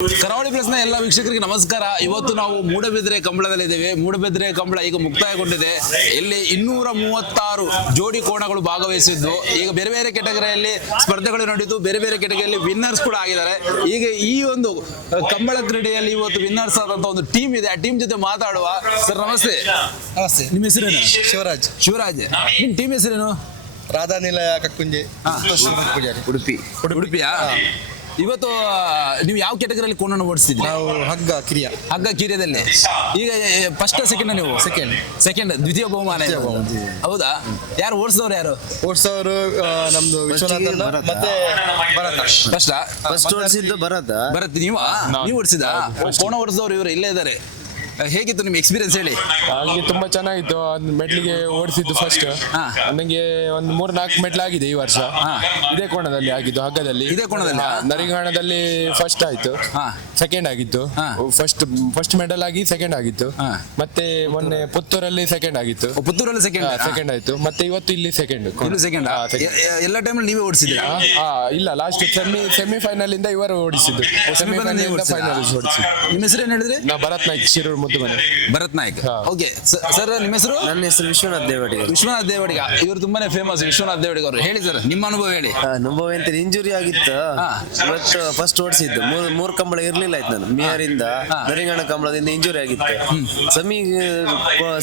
ಕರಾವಳಿ ಪ್ಲಸ್ನ ಎಲ್ಲ ವೀಕ್ಷಕರಿಗೆ ನಮಸ್ಕಾರ. ಇವತ್ತು ನಾವು ಮೂಡಬಿದ್ರೆ ಕಂಬಳದಲ್ಲಿದ್ದೇವೆ. ಮೂಡಬಿದ್ರೆ ಕಂಬಳ ಈಗ ಮುಕ್ತಾಯಗೊಂಡಿದೆ. ಇಲ್ಲಿ 236 ಜೋಡಿ ಕೋಣಗಳು ಭಾಗವಹಿಸಿದ್ದು. ಈಗ ಬೇರೆ ಬೇರೆ ಕೆಟಗರಿಯಲ್ಲಿ ಸ್ಪರ್ಧೆಗಳು ನಡೆದು ಬೇರೆ ಬೇರೆ ಕೆಟಗರಿಯಲ್ಲಿ ವಿನ್ನರ್ಸ್ ಕೂಡ ಆಗಿದ್ದಾರೆ. ಈಗ ಈ ಒಂದು ಕಂಬಳ ಕ್ರೀಡೆಯಲ್ಲಿ ಇವತ್ತು ವಿನ್ನರ್ಸ್ ಆದಂತ ಒಂದು ಟೀಮ್ ಇದೆ. ಆ ಟೀಮ್ ಜೊತೆ ಮಾತಾಡುವ. ಸರ್ ನಮಸ್ತೆ. ನಮಸ್ತೆ. ನಿಮ್ಮ ಹೆಸರೇನು? ಶಿವರಾಜ್. ಶಿವರಾಜ್. ನಿಮ್ ಟೀಮ್ ಹೆಸರೇನು? ರಾಧಾನಿಲಯ ಕಕ್ಕುಂಜೆ, ಉಡುಪಿ. ಉಡುಪಿಯಾ? ಇವತ್ತು ನೀವು ಯಾವ ಕೆಟಗರಿಯಲ್ಲಿ ಕೋಣವನ್ನು ಓಡಿಸ್ತಿದ್ರಿ? ನಾವು ಹಗ್ಗ ಕಿರಿಯದಲ್ಲಿ. ಈಗ ಫಸ್ಟ್ ಸೆಕೆಂಡ್ ನೀವು? ಸೆಕೆಂಡ್ ದ್ವಿತೀಯ ಬಹುಮಾನ. ಹೌದಾ? ಯಾರು ಓಡಿಸಿದವ್ರು? ಯಾರು ಓಡಿಸೋರು? ನಮ್ದು ವಿಶ್ವನಾಥನ್ ಮತ್ತೆ ಫಸ್ಟ್ ಓಡಿಸಿದ್ದು ಭರತ್. ನೀವು ಓಡಿಸಿದ? ಕೋಣ ಓಡಿಸಿದವ್ರು ಇವರು ಇಲ್ಲೇ ಇದ್ದಾರೆ. ಹೇಗಿತ್ತು ನಿಮ್ಮ ಎಕ್ಸ್ಪೀರಿಯನ್ಸ್ ಹೇಳಿ? ನನಗೆ ತುಂಬಾ ಚೆನ್ನಾಗಿತ್ತು. ಮೆಟ್ಲಿಗೆ ಓಡಿಸಿದ್ದು ಫಸ್ಟ್. ನನಗೆ ಒಂದು 3-4 ಮೆಟ್ಲಾಗಿದೆ ಈ ವರ್ಷ. ಇದೇ ಕೋಣದಲ್ಲಿ ಆಗಿದ್ದು, ಹಗ್ಗದಲ್ಲಿ. ಇದೇ ಕೋಣದಲ್ಲಿ? ನರಿಗಾಣದಲ್ಲಿ ಫಸ್ಟ್ ಆಯ್ತು, ಸೆಕೆಂಡ್ ಆಗಿತ್ತು. ಫಸ್ಟ್ ಮೆಡಲ್ ಆಗಿ ಸೆಕೆಂಡ್ ಆಗಿತ್ತು. ಮತ್ತೆ ಮೊನ್ನೆ ಪುತ್ತೂರಲ್ಲಿ ಸೆಕೆಂಡ್ ಆಗಿತ್ತು. ಪುತ್ತೂರಲ್ಲಿ ಸೆಕೆಂಡ್ ಆಯ್ತು. ಮತ್ತೆ ಇವತ್ತು ಇಲ್ಲಿ ಸೆಕೆಂಡ್. ಎಲ್ಲ ಟೈಮಲ್ಲಿ ನೀವೇ ಓಡಿಸಿದ್ರಾ? ಇಲ್ಲ, ಲಾಸ್ಟ್ ಸೆಮಿಫೈನಲ್ ಇಂದ ಇವರು ಓಡಿಸಿದ್ದು. Semifinal final ಓಡಿಸಿದ್ದು. ನಿಮ್ಮ ಹೆಸರು ಏನ್ ಹೇಳಿದ್ರಿ? ನಾ ಭರತ್ ನಾಯ್ಕ್, ಶಿರೂರು ಮುದ್ದುಮನೆ. ಭರತ್ ನಾಯ್ಕ್. ಓಕೆ ಸರ್, ನಿಮ್ಮ ಹೆಸರು? ನನ್ನ ಹೆಸರು ವಿಶ್ವನಾಥ್ ದೇವಡಿಗ. ವಿಶ್ವನಾಥ್ ದೇವಡಿಗ ಇವರು ತುಂಬಾನೇ ಫೇಮಸ್. ವಿಶ್ವನಾಥ್ ದೇವಡಿಗ ಅವರು ಹೇಳಿ ಸರ್, ನಿಮ್ಮ ಅನುಭವ ಹೇಳಿ. ಅನುಭವ ಎಂತ, ಇಂಜುರಿ ಆಗಿತ್ತು. ಇವತ್ತು ಫಸ್ಟ್ ಓಡಿಸಿದ್ದು. ಮೂರ್ ಕಂಬಳ ಇರ್ಲಿಲ್ಲ ಆಯ್ತು. ನಾನು ಮಿಯಾರಿಂದ ನರಿಗಣ ಕಂಬಳದಿಂದ ಇಂಜುರಿ ಆಗಿತ್ತು.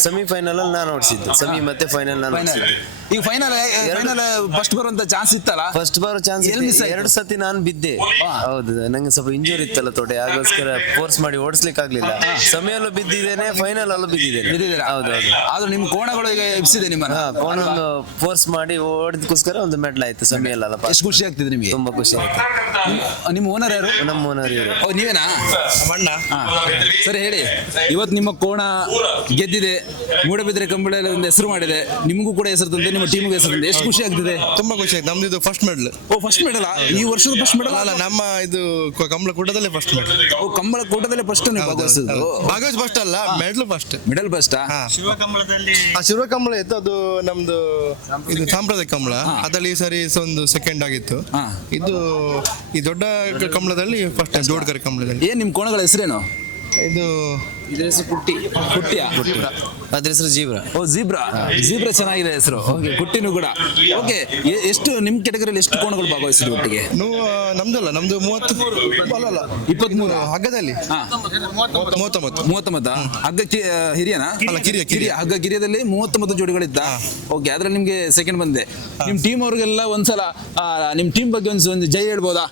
ಸೆಮಿಫೈನಲ್ ಅಲ್ಲಿ ನಾನು ಓಡಿಸಿದ್ದು. ಸೆಮಿ ಮತ್ತೆ ಫೈನಲ್ ನಾನು ಓಡಿಸಿದ್ದು. ಈಗ ಫೈನಲ್ ಫಸ್ಟ್ ಬರುವಂತ ಚಾನ್ಸ್ ಇತ್ತಲ್ಲ? ಫಸ್ಟ್ ಬರೋ ಚಾನ್ಸ್ 2 ಸತಿ ನಾನು ಬಿದ್ದೆ. ಹೌದು, ನಂಗೆ ಸ್ವಲ್ಪ ಇಂಜುರಿ ಇತ್ತಲ್ಲ ತೊಡೆ, ಆಗೋಸ್ಕರ ಫೋರ್ಸ್ ಮಾಡಿ ಓಡಿಸ್ಲಿಕ್ಕೆ ಆಗ್ಲಿಲ್ಲ. ಸೆಮಿಯಲ್ಲೂ ಬಿದ್ದಿದ್ದೇನೆ, ಫೈನಲ್ ಅಲ್ಲೂ ಬಿದ್ದಿದ್ದೇನೆ. ಹೌದು. ಆದ್ರೂ ನಿಮ್ ಕೋಣಗಳು ಈಗ ಎಬ್ಸಿದೆ ನಿಮ್ಮನ್ನ. ಕೋಣವನ್ನು ಫೋರ್ಸ್ ಮಾಡಿ ಓಡಿದಕ್ಕೋಸ್ಕರ ಒಂದು ಮೆಡಲ್ ಆಯ್ತು ಸೆಮಿಯಲ್ಲ. ಎಷ್ಟು ಖುಷಿ ಆಗ್ತಿದೆ ನಿಮಗೆ? ತುಂಬಾ ಖುಷಿ ಆಯ್ತು. ನಿಮ್ಮ ಓನರ್ ಯಾರು? ನಮ್ಮ ಓನರ್ ಇವರು. ನೀವೇನಾ? ಸರಿ ಹೇಳಿ. ಇವತ್ತು ನಿಮ್ಮ ಕೋಣ ಗೆದ್ದಿದೆ, ಮೂಡಬಿದ್ರೆ ಕಂಬಳದಲ್ಲಿ ಒಂದು ಹೆಸರು ಮಾಡಿದೆ. ನಿಮಗೂ ಕೂಡ ಹೆಸರು ತಂದೆ, ನಿಮ್ಮ ಟೀಮ್ಗೂ ಹೆಸರು ತಂದೆ. ಎಷ್ಟು ಖುಷಿ ಆಗ್ತಿದೆ? ತುಂಬಾ ಖುಷಿ ಆಯ್ತು. ನಮ್ದು ಇದು ಫಸ್ಟ್ ಮೆಡಲ್. First medal? ಈ ವರ್ಷದ ಫಸ್ಟ್ ಮೆಡಲ್ ಅಲ್ಲ, ನಮ್ಮ ಇದು ಕಂಬಳ ಕೂಟದಲ್ಲೇ ಫಸ್ಟ್ ಮೆಡಲ್. ಕಂಬಳ ಕೂಟದಲ್ಲೇ ಫಸ್ಟ್ ಭಾಗವಹಿಸಿ ಫಸ್ಟ್ ಅಲ್ಲ, medal first. Medal first. Shiva Kambala ಇತ್ತು, ಅದು ನಮ್ದು ಇದು ಸಾಂಪ್ರದಾಯಿಕ ಕಂಬಳ. ಅದರಲ್ಲಿ ಈ ಸರಿ ಒಂದು ಸೆಕೆಂಡ್ ಆಗಿತ್ತು. ಇದು ಈ ದೊಡ್ಡ ಕಂಬಳದಲ್ಲಿ ಫಸ್ಟ್, ಜೋಡ್ಕರಿ ಕಂಬಳದಲ್ಲಿ. ಏನ್ ನಿಮ್ ಕೋಣಗಳ ಹೆಸರೇನು? ಇದ್ರ ಹೆಸರು ಕುಟ್ಟಿಯ? ಅದ್ರ ಹೆಸರು ಜೀಬ್ರಾ. ಜೀಬ್ರಾ ಚೆನ್ನಾಗಿದೆ ಹೆಸರು. ಕುಟ್ಟಿನೂ ಕೂಡ. ಓಕೆ, ಎಷ್ಟು ನಿಮ್ ಕೆಟಗರಿಯಲ್ಲಿ ಎಷ್ಟು ಕೋಣಗಳು ಭಾಗವಹಿಸಿದ್ರು ಒಟ್ಟಿಗೆ? ನಮ್ದಲ್ಲ, ನಮ್ದು 23 ಹಗ್ಗದಲ್ಲಿ 39. ಹಗ್ಗ ಹಿರಿಯನಾ? ಅಲ್ಲ, ಕಿರಿಯ. ಹಗ್ಗ ಕಿರಿಯದಲ್ಲಿ 39 ಜೋಡಿಗಳಿದ್ದ. ಓಕೆ, ಅದ್ರಲ್ಲಿ ನಿಮ್ಗೆ ಸೆಕೆಂಡ್ ಬಂದೆ. ನಿಮ್ ಟೀಮ್ ಅವ್ರಿಗೆಲ್ಲ ಒಂದ್ಸಲ ನಿಮ್ ಟೀಮ್ ಬಗ್ಗೆ ಒಂದು ಜೈ ಹೇಳ್ಬೋದಾ?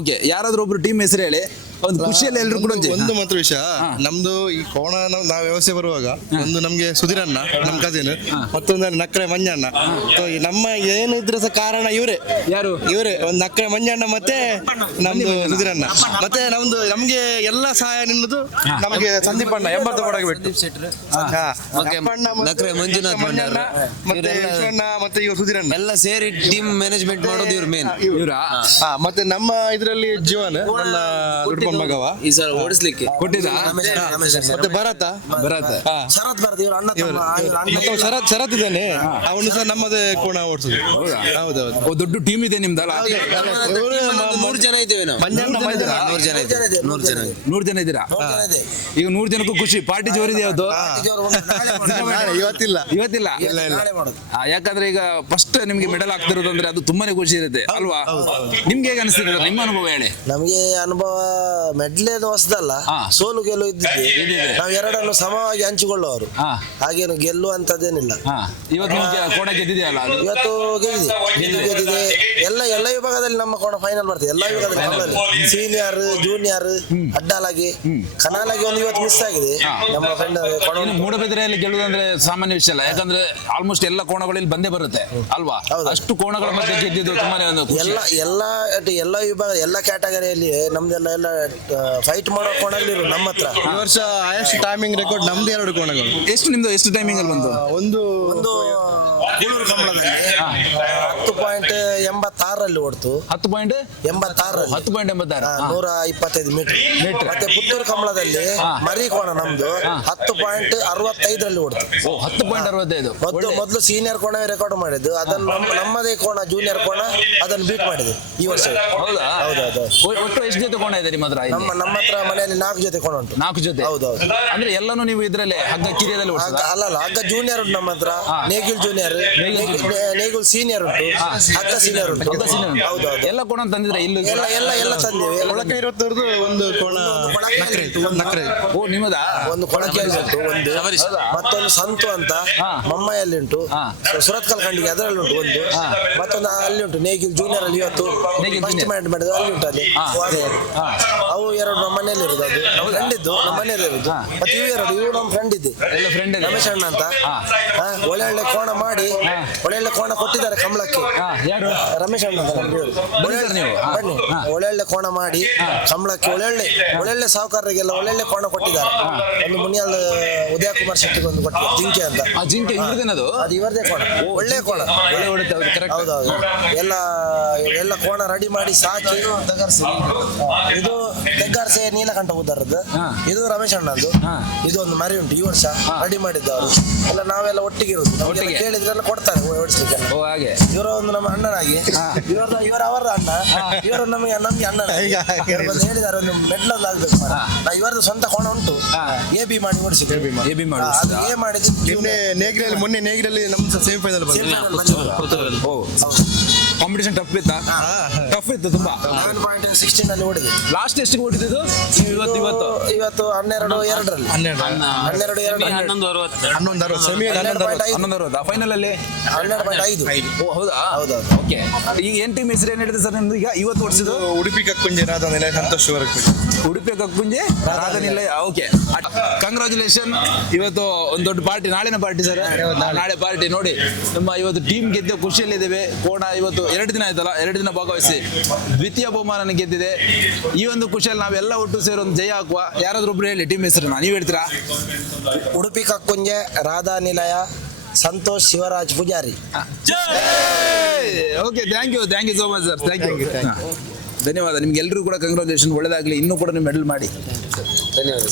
ಓಕೆ, ಯಾರಾದ್ರೂ ಒಬ್ರು ಟೀಮ್ ಹೆಸರು ಹೇಳಿ. ಒಂದು ಖುಷಿಯಲ್ಲಿ ಎಲ್ರು ಕೂಡ ಒಂದು ಮಾತ್ರ ವಿಷಯ, ನಮ್ದು ಈ ಕೋಣ ನಾವು ವ್ಯವಸ್ಥೆ ಬರುವಾಗ ಒಂದು ನಮ್ಗೆ ಸುಧೀರಣ್ಣ, ನಮ್ ಕಸಿನ್, ಮತ್ತೊಂದು ನಕ್ರೆ ಮಂಜಣ್ಣ. ನಮ್ಮ ಏನು ಇದ್ರೆ ಸಹ ಕಾರಣ ಇವರೇ. ಯಾರು? ಇವರೇ. ಒಂದು ನಕ್ರೆ ಮಂಜಣ್ಣ ಮತ್ತೆ ನಮ್ದು ಸುಧೀರಣ್ಣ. ಮತ್ತೆ ನಮ್ಗೆ ಎಲ್ಲ ಸಹಾಯ ನಿನ್ನದು ನಮ್ಗೆ ಸಂದೀಪಣ್ಣ 80 ಕೊಡಗೆ ಬಿಟ್ಟು. ನಕ್ರೆ ಮಂಜುನಾಥ್ ಮತ್ತೆ ವಿಶ್ವಣ್ಣ ಮತ್ತೆ ಇವ್ರು ಸುಧೀರಣ್ಣ ಎಲ್ಲ ಸೇರಿ ಟೀಮ್ ಮ್ಯಾನೇಜ್ಮೆಂಟ್ ಮಾಡೋದು ಇವ್ರ ಮೇನ್. ಮತ್ತೆ ನಮ್ಮ ಇದರಲ್ಲಿ ಜೀವನ್ ಮಗವ ಈ ಸಲ ಓಡಿಸ್ಲಿಕ್ಕೆ ಕೊಟ್ಟಿದ್ದ. ಮತ್ತೆ ಭರತ ಶರತ್ ಇದ್ದಾನೆ, ಅವನು ಸಹ ನಮ್ಮದೇ ಕೋಣ ಓಡಿಸುದು. ಹೌದೌದು, ದೊಡ್ಡ ಟೀಮ್ ಇದೆ ನಿಮ್ದಲ್ಲ? 3 ಜನ ಇದ್ದೇವೆ ನಾವು. 100 ಜನ ಇದ್ದೀರಾ? ಈಗ 100 ಜನಕ್ಕೂ ಖುಷಿ. ಪಾರ್ಟಿ ಜೋರಿದೆ. ಯಾವ್ದು? ಇವತ್ತಿಲ್ಲ. ಯಾಕಂದ್ರೆ ಈಗ ಫಸ್ಟ್ ನಿಮ್ಗೆ ಮೆಡಲ್ ಆಗ್ತಿರೋದು ಅಂದ್ರೆ ಅದು ತುಂಬಾನೇ ಖುಷಿ ಇರುತ್ತೆ ಅಲ್ವಾ? ನಿಮ್ಗೆ ಹೇಗೆ ಅನಿಸ್ತಿದೆ? ನಿಮ್ಮ ಅನುಭವ ಹೇಳಿ. ನಮಗೆ ಅನುಭವ ಮೆಡ್ಲೇದು ಹೊಸದಲ್ಲ, ಸೋಲು ಗೆಲ್ಲು ಇದ್ದಿದ್ದೆ. ನಾವು ಎರಡನ್ನು ಸಮವಾಗಿ ಹಂಚಿಕೊಳ್ಳುವವರು, ಹಾಗೇನು ಗೆಲ್ಲುವಂತದ್ದೇನಿಲ್ಲ. ಇವತ್ತು ನಿಮ್ಗೆ ಕೋಣ ಗೆದ್ದಿದೆಯಲ್ಲ? ಇವತ್ತು ಗೆದ್ದಿದೆ. ಎಲ್ಲ ವಿಭಾಗದಲ್ಲಿ ನಮ್ಮ ಕೋಣ ಫೈನಲ್ ಬರ್ತದೆ. ಎಲ್ಲ ವಿಭಾಗದಲ್ಲಿ ಸೀನಿಯರ್, ಜೂನಿಯರ್, ಅಡ್ಡಲಾಗಿ, ಕನಾಲಾಗಿ ಒಂದು ಇವತ್ತು ಮಿಸ್ ಆಗಿದೆ. ನಮ್ಮ ಫ್ರೆಂಡ್ ಮೂಡಬಿದ್ರೆಯಲ್ಲಿ ಗೆಲ್ಲುವುದಂದ್ರೆ ಸಾಮಾನ್ಯ ವಿಷಯ ಅಲ್ಲ. ಯಾಕಂದ್ರೆ ಆಲ್ಮೋಸ್ಟ್ ಎಲ್ಲ ಕೋಣಗಳಲ್ಲಿ ಬಂದೇ ಬರುತ್ತೆ ಅಲ್ವಾ? ಅಷ್ಟು ಕೋಣಗಳ ಮಧ್ಯೆ ಗೆದ್ದಿದ್ದು ತುಂಬಾನೇ ಎಲ್ಲ ವಿಭಾಗ, ಎಲ್ಲ ಕ್ಯಾಟಗರಿಯಲ್ಲಿ ನಮ್ದೆಲ್ಲ ಫೈಟ್ ಮಾಡೋ ಕೋಣಗಳು ನಮ್ಮ ಹತ್ರ. ಈ ವರ್ಷ ಹೈಯೆಸ್ಟ್ ಟೈಮಿಂಗ್ ರೆಕಾರ್ಡ್ ನಮ್ದು 2 ಕೋಣಗಳು. ಎಷ್ಟು ನಿಮ್ದು? ಎಷ್ಟು ಟೈಮಿಂಗ್ ಅಲ್ಲಿ ಬಂತು? ಒಂದು ಕೂಳೂರು ಕಂಬಳದಲ್ಲಿ 10.86 ಓಡ್ತು. 10.86 125 ಮೀಟರ್. ಮತ್ತೆ ಪುತ್ತೂರು ಕಂಬಳದಲ್ಲಿ ಮರಿಕೋಣ ನಮ್ದು 10.65 ಓಡ್ತು. 10.65 ಮೊದಲು ಸೀನಿಯರ್ ಕೋಣವೇ ರೆಕಾರ್ಡ್ ಮಾಡಿದ್ದು, ಅದನ್ನು ನಮ್ಮದೇ ಕೋಣ ಜೂನಿಯರ್ ಕೋಣ ಅದನ್ನು ಬೀಟ್ ಮಾಡಿದೆ ಈ ವರ್ಷ. ಹೌದಾ? ಹೌದೌದು. ಒಟ್ಟು ಎಷ್ಟು ಜೊತೆ ಕೋಣ ಇದೆ ನಿಮ್ಮ ಹತ್ರ? ನಮ್ಮ ಹತ್ರ ಮನೆಯಲ್ಲಿ 4 ಜೊತೆ ಕೋಣ ಉಂಟು. 4 ಜೊತೆ? ಹೌದೌದು. ಅಂದ್ರೆ ಎಲ್ಲಾನು ನೀವು ಇದ್ರಲ್ಲಿ ಹಗ್ಗ ಕಿರಿಯದಲ್ಲಿ ಓಡಿಸೋದಾ? ಅಲ್ಲ ಹಗ್ಗ ಜೂನಿಯರ್ ಉಂಟು ನಮ್ಮ ಹತ್ರ, ನೇಗಿಲ್ ಜೂನಿಯರ್, ನೇಗಿಲ್ ಸೀನಿಯರ್ ಉಂಟು, ಹಗ್ಗ ಸೀನಿಯರ್ ಉಂಟು. ಹೌದೌದು. ಎಲ್ಲ ಕೋಣ ತಂದಿದ್ರೆ ಇಲ್ಲಿ ಎಲ್ಲ ತಂದಿವಿ. ಒಳಕ್ಕೆ ಇರುತ್ತವ್ರದ್ದು ಒಂದು ಕೋಣ ನಕ್ರೆ. ಓ ನಿಮ್ಮದಾ? ಒಂದು ಕೊಳಕೆಯಲ್ಲಿ ಉಂಟು, ಒಂದು ಮತ್ತೊಂದು ಸಂತು ಅಂತ ಮಮ್ಮಯಲ್ಲಿ ಉಂಟು, ಸುರತ್ಕಲ್ ಖಂಡಿಗೆ ಅದರಲ್ಲಿ ಉಂಟು ಒಂದು, ಮತ್ತೊಂದು ಅಲ್ಲಿ ಉಂಟು ನೇಗಿಲ್ ಜೂನಿಯರ್ ಅಲ್ಲಿ ಇವತ್ತು ಫಸ್ಟ್ ಮ್ಯಾಟ್ ಮಾಡಿದ್ರು ಅಲ್ಲಿ ಉಂಟು ಅಲ್ಲಿ. ಅವು 2 ನಮ್ಮ ಮನೆಯಲ್ಲಿ ಇರುದು, ಅದು ನಮ್ಮ ಫ್ರೆಂಡ್ ಇದ್ದು ನಮ್ಮ ಮನೆಯಲ್ಲಿ ಇರುದು. ಮತ್ತೆ ಇವು ನಮ್ಮ ಫ್ರೆಂಡ್ ಇದ್ದು ರಮೇಶ್ ಅಣ್ಣ ಅಂತ, ಒಳ್ಳೆ ಕೋಣ ಮಾಡಿ ಒಳ್ಳೆ ಕೋಣ ಕೊಟ್ಟಿದ್ದಾರೆ ಕಂಬಳಕ್ಕೆ. ರಮೇಶ್ ಅಣ್ಣ ಅಂತ ಬನ್ನಿ, ಒಳ್ಳೆ ಕೋಣ ಮಾಡಿ ಕಂಬಳಕ್ಕೆ ಒಳ್ಳೆ ಸಾಹುಕಾರರಿಗೆಲ್ಲ ಒಳ್ಳೆ ಕೋಣ ಕೊಟ್ಟಿದ್ದಾರೆ. ಒಂದು ಮುನಿಯಾಲ್ ಉದಯ ಕುಮಾರ್ ಶೆಟ್ಟಿಗೆ ಒಂದು ಕೊಟ್ಟಿದ್ದಾರೆ ಜಿಂಕೆ ಅಂತ. ಜಿಂಕೆ ಇವ್ರದೇನದು? ಅದು ಇವರದೇ ಕೋಣ, ಒಳ್ಳೆ ಕೋಣ. ಹೌದೌದು. ಎಲ್ಲ ಕೋಣ ರೆಡಿ ಮಾಡಿ ಸಾಕಿ ಇದು ತೆಗ್ಗಾರ್ಸೆ ನೀಲಕಂಠ ಉದ್ದಾರದ್ದು, ಇದು ರಮೇಶ್ ಅಣ್ಣಂದು. ಇದು ಒಂದು ಮರಿ ಉಂಟು ಈ ವರ್ಷ ರೆಡಿ ಮಾಡಿದ್ದವರು ಎಲ್ಲ, ನಾವೆಲ್ಲ ಒಟ್ಟಿಗೆ ಇರೋದು. ನಮ್ಗೆಲ್ಲ ಕೇಳಿದ್ರೆಲ್ಲ ಕೊಡ್ತಾರೆ ಓಡಿಸ್ಲಿಕ್ಕೆ. ಇವರ ಒಂದು ನಮ್ಮ ಅಣ್ಣನಾಗಿ, ಇವರ ಅವರ ಅಣ್ಣ, ಇವರು ನಮಗೆ ಅಣ್ಣನಾಗಿ ಹೇಳಿದ್ದಾರೆ ಒಂದು ಮೆಡ್ಲ್ ಒಂದು ಆಗ್ಬೇಕು. ನಾ ಇವರದ್ದು ಸ್ವಂತ ಕೋಣ ಉಂಟು, AB ಮಾಡಿ ಓಡಿಸಿದ್ದೆ. ಅದು ಮಾಡಿದ್ದು ಮೊನ್ನೆ ನೇಗಿಲಲ್ಲಿ ನಮ್ಮ ಸೇಮ್ ಫೈನಲ್ ಕಾಂಪಿಟೇಷನ್ ಟಫ್ ಇತ್ತಾ? ಟಫ್ ಇತ್ತು ತುಂಬಾ. 11.16 ಅಲ್ಲಿ ಓಡಿದೆ. ಲಾಸ್ಟ್ ಎಷ್ಟಿಗೆ ಓಡಿದ್ದು? ಇವತ್ತು 12.2 11.60 ಫೈನಲ್ ಅಲ್ಲಿ 12.5. ಓ ಹೌದಾ? ಓಕೆ. ಈಗ ಏನ್ ಟೀಮ್ ಹೆಸರು ಏನ್ ಹೇಳಿದೆ ಸರ್ ನಿಮ್ದು? ಈಗ ಇವತ್ತು ಓಡಿಸಿದ್ದು ಉಡುಪಿ ಕಕ್ಕುಂಜೆ ರಾಧಾನಿಲಯ ಸಂತೋಷ್ ಉಡುಪಿ ಕಕ್ಕುಂಜೆ ರಾಧಾನಿಲಯ. Okay, congratulation. ಇವತ್ತು ಒಂದು ದೊಡ್ಡ ಪಾರ್ಟಿ, ನಾಳಿನ ಪಾರ್ಟಿ ಸರ್. ನಾಳೆ ಪಾರ್ಟಿ ನೋಡಿ. ನಮ್ಮ ಇವತ್ತು ಟೀಮ್ ಗೆದ್ದ ಖುಷಿಯಲ್ಲಿದ್ದೇವೆ. ಕೋಣ ಇವತ್ತು 2 ದಿನ ಆಯ್ತಲ್ಲ, 2 ದಿನ ಭಾಗವಹಿಸಿ ದ್ವಿತೀಯ ಬಹುಮಾನ ಗೆದ್ದಿದೆ. ಈ ಒಂದು ಖುಷಿಯಲ್ಲಿ ನಾವೆಲ್ಲ ಒಟ್ಟು ಸೇರಿ ಒಂದು ಜಯ ಹಾಕುವ. ಯಾರಾದ್ರೂ ಒಬ್ರು ಹೇಳಿ ಟೀಮ್ ಹೆಸರು, ನೀವು ಹೇಳ್ತೀರಾ? Udupi Kakkunje Radhanilaya Santosh Shivaraj Poojari. Okay, thank you so much sir. Thank you. ಧನ್ಯವಾದ. ನಿಮ್ಗೆ ಎಲ್ಲರೂ ಕೂಡ ಕಂಗ್ರಾಚುಲೇಷನ್, ಒಳ್ಳೆದಾಗಲಿ. ಇನ್ನೂ ಕೂಡ ನೀವು ಮೆಡಲ್ ಮಾಡಿ. ಧನ್ಯವಾದ.